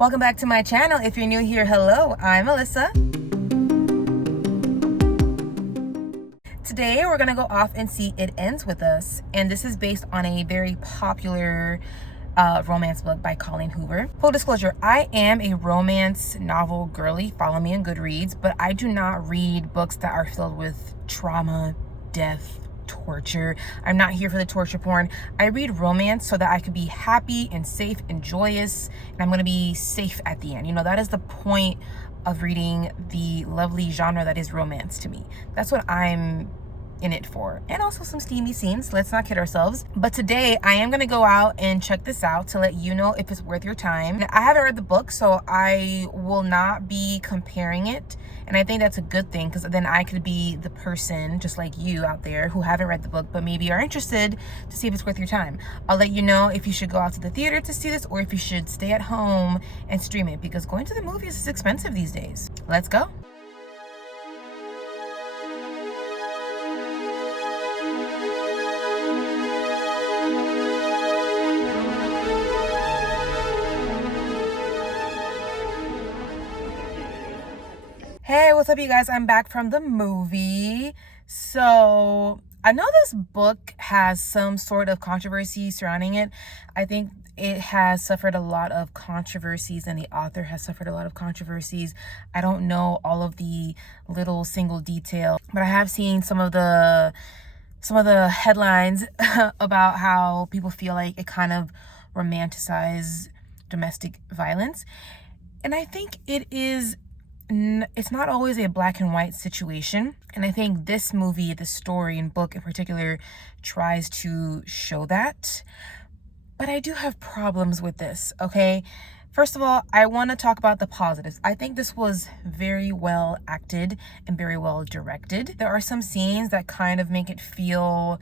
Welcome back to my channel. If you're new here, hello, I'm Alyssa. Today we're gonna go off and see It Ends With Us, and this is based on a very popular romance book by Colleen Hoover. Full disclosure, I am a romance novel girly, follow me on Goodreads, but I do not read books that are filled with trauma, death, torture. I'm not here for the torture porn. I read romance so that I could be happy and safe and joyous, and I'm going to be safe at the end. You know, that is the point of reading the lovely genre that is romance to me. That's what I'm in it for. And also some steamy scenes, let's not kid ourselves. But today I am going to go out and check this out to let you know if it's worth your time. I haven't read the book, so I will not be comparing it, and I think that's a good thing, because then I could be the person just like you out there who haven't read the book but maybe are interested to see if it's worth your time. I'll let you know if you should go out to the theater to see this or if you should stay at home and stream it, because going to the movies is expensive these days. Let's go. Hey, what's up, you guys? I'm back from the movie. So I know this book has some sort of controversy surrounding it. I think it has suffered a lot of controversies, and the author has suffered a lot of controversies. I don't know all of the little single detail, but I have seen some of the headlines about how people feel like it kind of romanticizes domestic violence. And I think it's not always a black and white situation, and I think this movie, the story and book in particular, tries to show that. But I do have problems with this, okay? First of all, I want to talk about the positives. I think this was very well acted and very well directed. There are some scenes that kind of make it feel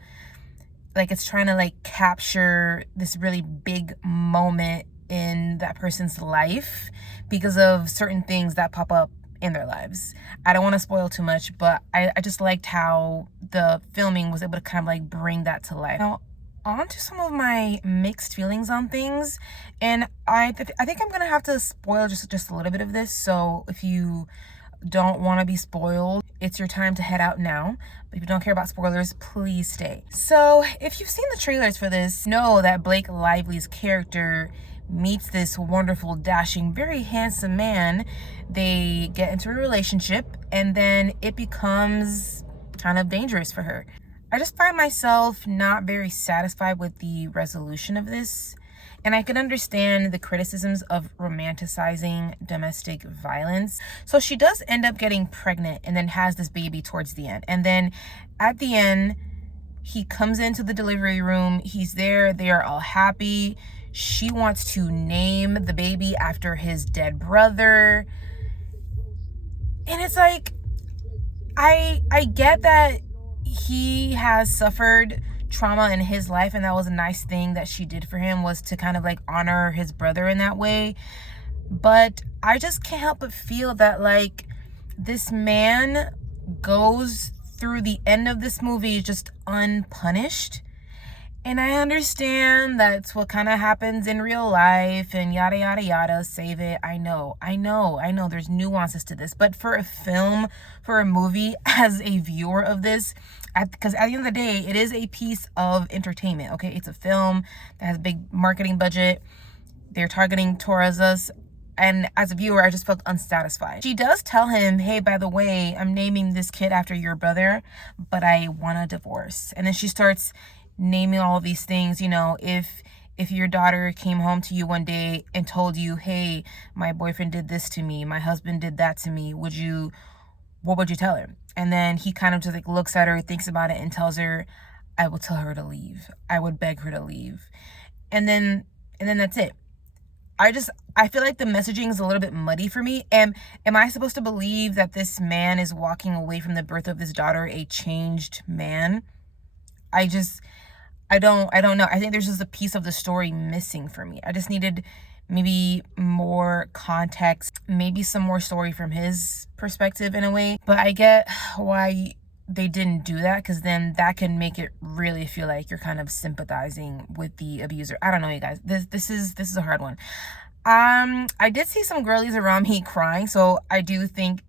like it's trying to capture this really big moment in that person's life because of certain things that pop up in their lives. I don't want to spoil too much, but I just liked how the filming was able to kind of bring that to life. Now, on to some of my mixed feelings on things, and I think I'm gonna have to spoil just a little bit of this. So if you don't want to be spoiled, it's your time to head out now. But if you don't care about spoilers, please stay. So if you've seen the trailers for this, know that Blake Lively's character meets this wonderful, dashing, very handsome man. They get into a relationship, and then it becomes kind of dangerous for her. I just find myself not very satisfied with the resolution of this. And I can understand the criticisms of romanticizing domestic violence. So she does end up getting pregnant and then has this baby towards the end. And then at the end, he comes into the delivery room. He's there. They are all happy. She wants to name the baby after his dead brother. And it's like, I get that he has suffered trauma in his life, and that was a nice thing that she did for him, was to kind of honor his brother in that way. But I just can't help but feel that this man goes through the end of this movie just unpunished. And I understand that's what kind of happens in real life and yada, yada, yada, save it. I know. There's nuances to this. But for a film, for a movie, as a viewer of this, because at the end of the day, it is a piece of entertainment, okay? It's a film that has a big marketing budget. They're targeting towards us. And as a viewer, I just felt unsatisfied. She does tell him, hey, by the way, I'm naming this kid after your brother, but I want a divorce. And then she starts naming all of these things. You know, if your daughter came home to you one day and told you, hey, my boyfriend did this to me, my husband did that to me, what would you tell her? And then he kind of just looks at her, thinks about it, and tells her, I will tell her to leave. I would beg her to leave. And then that's it. I feel like the messaging is a little bit muddy for me. Am I supposed to believe that this man is walking away from the birth of his daughter a changed man? I don't know. I think there's just a piece of the story missing for me. I just needed maybe more context, maybe some more story from his perspective in a way. But I get why they didn't do that, because then that can make it really feel like you're kind of sympathizing with the abuser. I don't know, you guys. This is a hard one. I did see some girlies around me crying, so I do think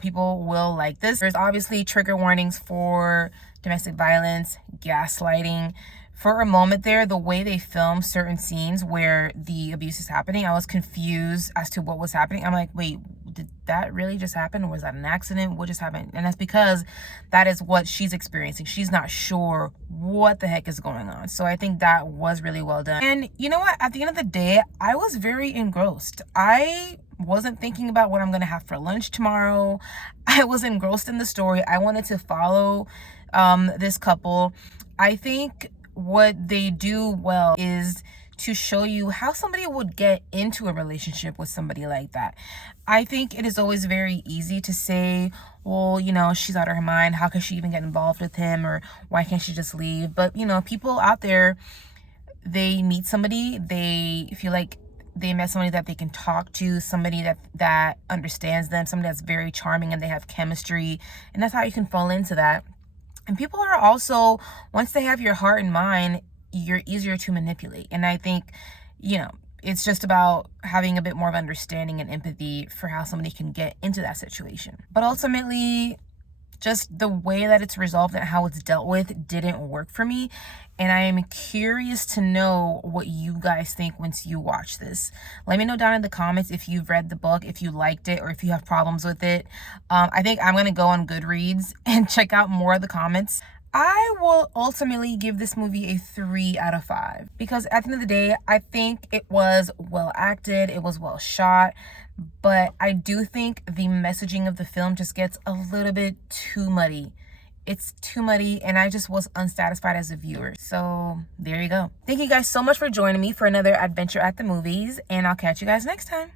people will like this. There's obviously trigger warnings for domestic violence, gaslighting. For a moment there, the way they filmed certain scenes where the abuse is happening, I was confused as to what was happening. I'm like, wait, did that really just happen? Or was that an accident? What just happened? And that's because that is what she's experiencing. She's not sure what the heck is going on. So I think that was really well done. And you know what? At the end of the day, I was very engrossed. I wasn't thinking about what I'm gonna have for lunch tomorrow. I was engrossed in the story. I wanted to follow this couple. I think what they do well is to show you how somebody would get into a relationship with somebody like that. I think it is always very easy to say, well, you know, she's out of her mind. How can she even get involved with him? Or why can't she just leave? But, you know, people out there, they meet somebody, they feel like they met somebody that they can talk to, somebody that understands them, somebody that's very charming and they have chemistry. And that's how you can fall into that. And people are also, once they have your heart and mind, you're easier to manipulate. And I think, you know, it's just about having a bit more of understanding and empathy for how somebody can get into that situation. But ultimately, just the way that it's resolved and how it's dealt with didn't work for me. And I am curious to know what you guys think once you watch this. Let me know down in the comments if you've read the book, if you liked it, or if you have problems with it. I think I'm going to go on Goodreads and check out more of the comments. I will ultimately give this movie a 3 out of 5 because at the end of the day, I think it was well acted, it was well shot, but I do think the messaging of the film just gets a little bit too muddy. It's too muddy and I just was unsatisfied as a viewer. So there you go. Thank you guys so much for joining me for another adventure at the movies, and I'll catch you guys next time.